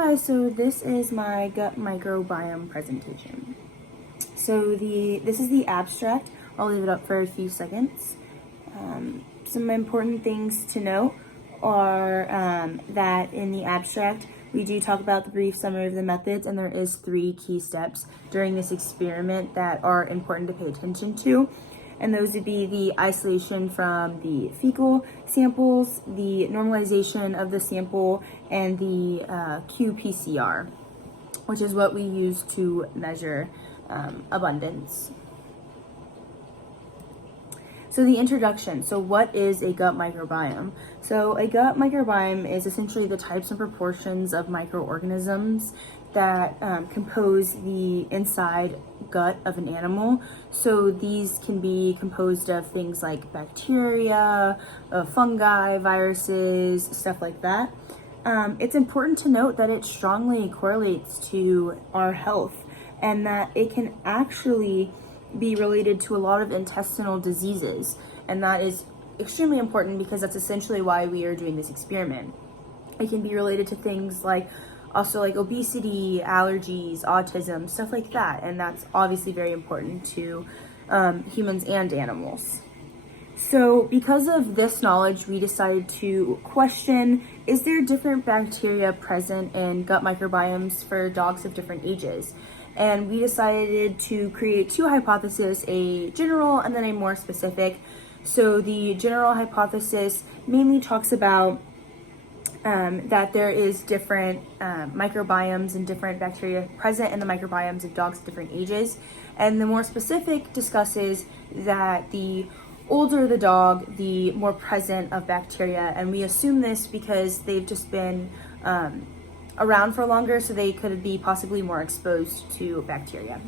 Hi, so this is my gut microbiome presentation. So this is the abstract. I'll leave it up for a few seconds. Some important things to note are that in the abstract, we do talk about the brief summary of the methods, and there is 3 key steps during this experiment that are important to pay attention to. And those would be the isolation from the fecal samples, the normalization of the sample, and the qPCR, which is what we use to measure abundance. So the introduction. So what is a gut microbiome? So a gut microbiome is essentially the types and proportions of microorganisms that compose the inside gut of an animal. So these can be composed of things like bacteria, fungi, viruses, stuff like that. It's important to note that it strongly correlates to our health, and that it can actually be related to a lot of intestinal diseases. And that is extremely important because that's essentially why we are doing this experiment. It can be related to things like obesity, allergies, autism, stuff like that. And that's obviously very important to humans and animals. So because of this knowledge, we decided to question, is there different bacteria present in gut microbiomes for dogs of different ages? And we decided to create 2 hypotheses, a general and then a more specific. So the general hypothesis mainly talks about that there is different microbiomes and different bacteria present in the microbiomes of dogs of different ages. And the more specific discusses that the older the dog, the more present of bacteria. And we assume this because they've just been around for longer, so they could be possibly more exposed to bacteria.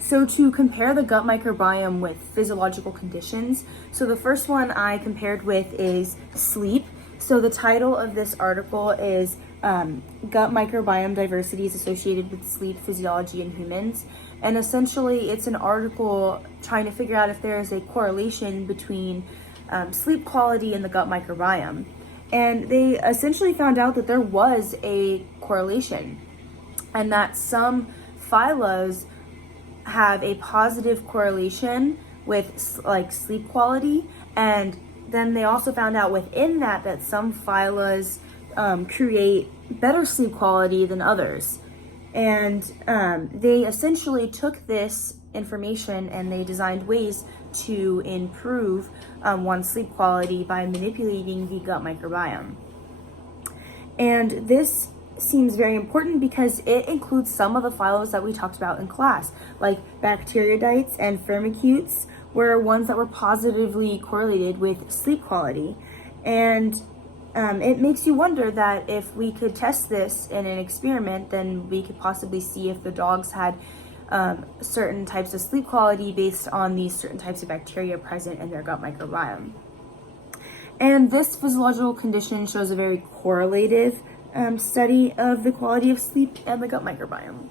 So to compare the gut microbiome with physiological conditions, so the first one I compared with is sleep. So the title of this article is Gut Microbiome Diversities Associated with Sleep Physiology in Humans. And essentially it's an article trying to figure out if there is a correlation between sleep quality and the gut microbiome. And they essentially found out that there was a correlation, and that some phylas have a positive correlation with sleep quality. And then they also found out within that some phylas create better sleep quality than others. And they essentially took this information and they designed ways to improve one's sleep quality by manipulating the gut microbiome. And this seems very important because it includes some of the phylas that we talked about in class, like bacteroidetes and firmicutes were ones that were positively correlated with sleep quality. And it makes you wonder that if we could test this in an experiment, then we could possibly see if the dogs had certain types of sleep quality based on these certain types of bacteria present in their gut microbiome. And this physiological condition shows a very correlative study of the quality of sleep and the gut microbiome.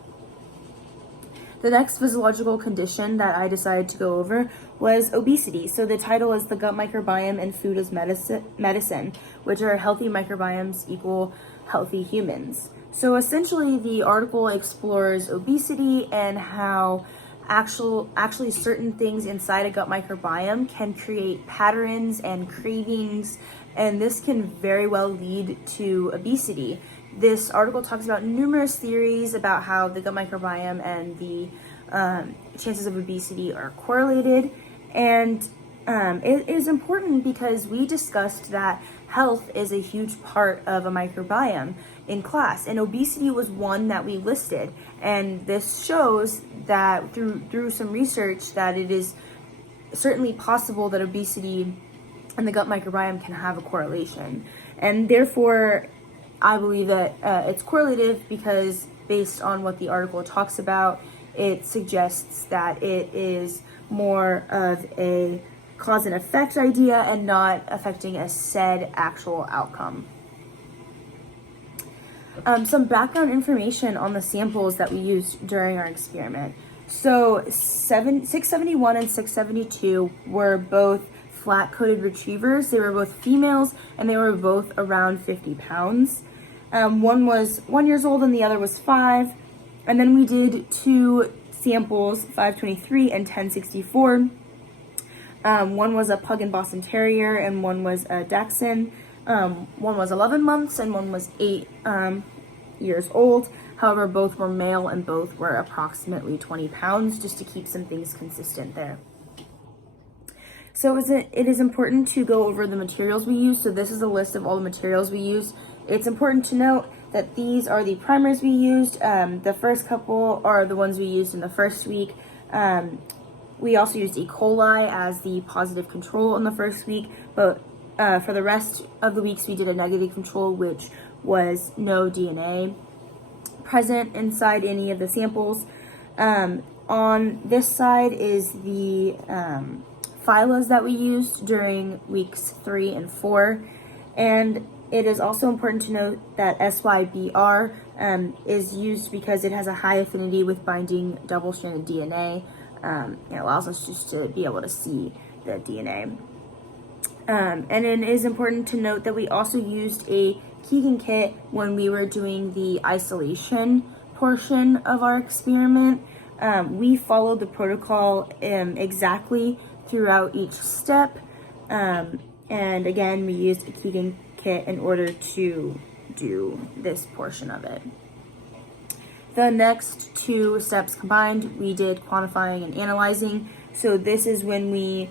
The next physiological condition that I decided to go over was obesity. So the title is The Gut Microbiome and Food as Medicine, which are healthy microbiomes equal healthy humans. So essentially the article explores obesity and how actually certain things inside a gut microbiome can create patterns and cravings, and this can very well lead to obesity. This article talks about numerous theories about how the gut microbiome and the chances of obesity are correlated. And it is important because we discussed that health is a huge part of a microbiome in class, and obesity was one that we listed. And this shows that through some research that it is certainly possible that obesity and the gut microbiome can have a correlation. And therefore, I believe that it's correlative because based on what the article talks about, it suggests that it is more of a cause and effect idea and not affecting a said actual outcome. Some background information on the samples that we used during our experiment. So 671 and 672 were both flat-coated retrievers. They were both females and they were both around 50 pounds. One was 1 year old and the other was 5. And then we did 2 samples, 523 and 1064. One was a Pug and Boston Terrier and one was a Dachshund. One was 11 months and one was 8 years old. However, both were male and both were approximately 20 pounds, just to keep some things consistent there. So it is important to go over the materials we use. So this is a list of all the materials we use. It's important to note that these are the primers we used. The first couple are the ones we used in the first week. We also used E. coli as the positive control in the first week, but for the rest of the weeks we did a negative control, which was no DNA present inside any of the samples. On this side is the phylas that we used during weeks 3 and 4, and it is also important to note that SYBR is used because it has a high affinity with binding double-stranded DNA. It allows us just to be able to see the DNA. And it is important to note that we also used a Keegan kit when we were doing the isolation portion of our experiment. We followed the protocol exactly throughout each step. And again, we used a Keegan kit in order to do this portion of it. The next 2 steps combined, we did quantifying and analyzing. So this is when we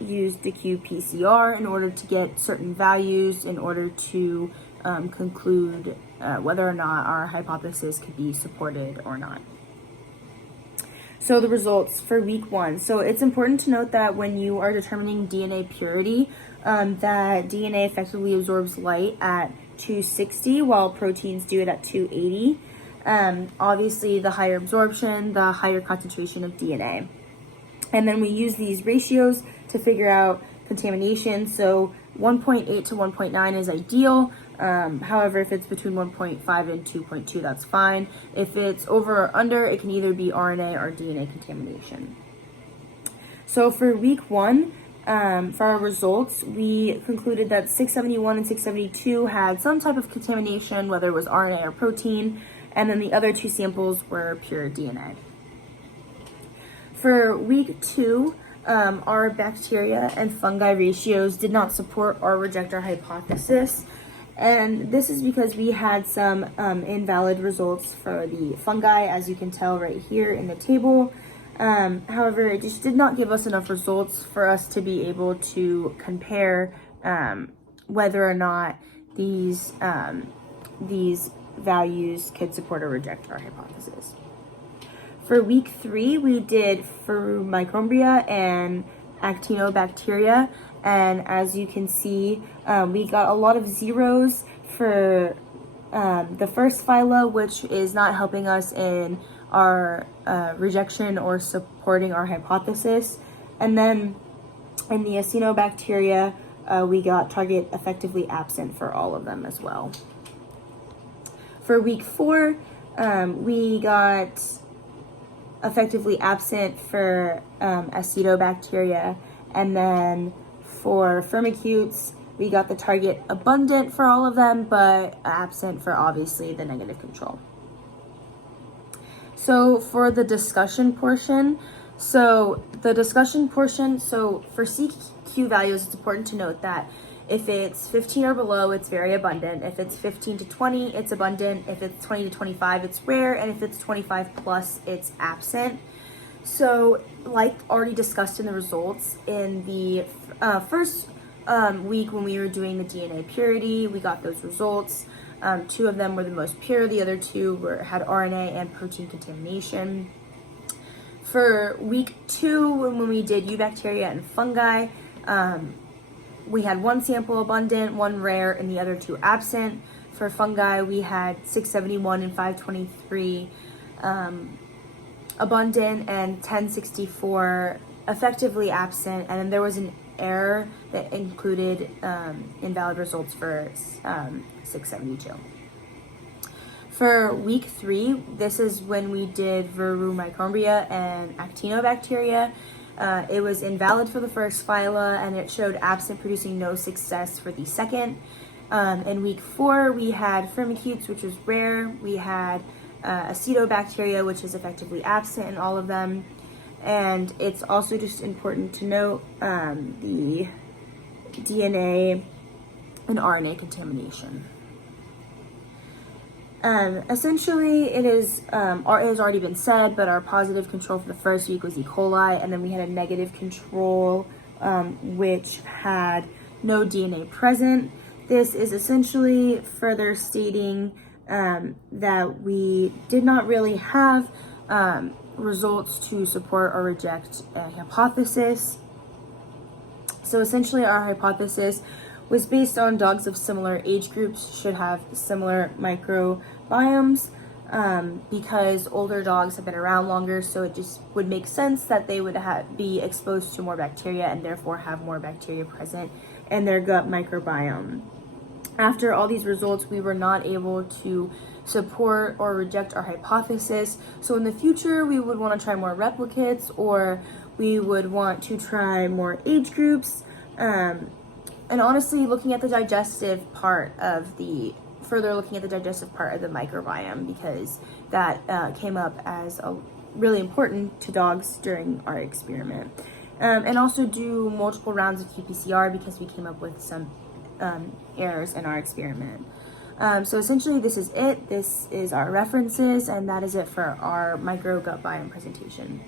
used the qPCR in order to get certain values in order to conclude whether or not our hypothesis could be supported or not. So the results for week 1. So it's important to note that when you are determining DNA purity, that DNA effectively absorbs light at 260 while proteins do it at 280. Obviously, the higher absorption, the higher concentration of DNA. And then we use these ratios to figure out contamination. So 1.8 to 1.9 is ideal. However, if it's between 1.5 and 2.2, that's fine. If it's over or under, it can either be RNA or DNA contamination. So for week 1, for our results, we concluded that 671 and 672 had some type of contamination, whether it was RNA or protein, and then the other 2 samples were pure DNA. For week 2, our bacteria and fungi ratios did not support or reject our hypothesis. And this is because we had some invalid results for the fungi, as you can tell right here in the table. However, it just did not give us enough results for us to be able to compare whether or not these values could support or reject our hypothesis. For week 3, we did Microbiome and actinobacteria, and as you can see, we got a lot of zeros for the first phyla, which is not helping us in our rejection or supporting our hypothesis. And then in the actinobacteria, we got target effectively absent for all of them as well. For week 4, we got effectively absent for acetobacteria, and then for firmicutes, we got the target abundant for all of them, but absent for obviously the negative control. So for the discussion portion, so for CQ values, it's important to note that if it's 15 or below, it's very abundant. If it's 15 to 20, it's abundant. If it's 20 to 25, it's rare. And if it's 25 plus, it's absent. So like already discussed in the results, in the first week when we were doing the DNA purity, we got those results. 2 of them were the most pure. The other 2 had RNA and protein contamination. For week 2, when we did eubacteria and fungi, we had 1 sample abundant, 1 rare, and the other 2 absent. For fungi, we had 671 and 523 abundant and 1064 effectively absent. And then there was an error that included invalid results for 672. For week 3, this is when we did Microbiome and actinobacteria. It was invalid for the first phyla, and it showed absent, producing no success for the second. In week 4, we had firmicutes, which was rare. We had acetobacteria, which is effectively absent in all of them. And it's also just important to note the DNA and RNA contamination. Essentially, it has already been said, but our positive control for the first week was E. coli, and then we had a negative control, which had no DNA present. This is essentially further stating that we did not really have results to support or reject a hypothesis. So essentially, our hypothesis was based on dogs of similar age groups should have similar microbiomes because older dogs have been around longer, so it just would make sense that they would be exposed to more bacteria and therefore have more bacteria present in their gut microbiome. After all these results, we were not able to support or reject our hypothesis. So in the future, we would want to try more replicates, or we would want to try more age groups. And honestly, looking at the digestive part of the microbiome, because that came up as really important to dogs during our experiment. And also do multiple rounds of qPCR because we came up with some errors in our experiment. So essentially, this is it. This is our references, and that is it for our micro gut biome presentation.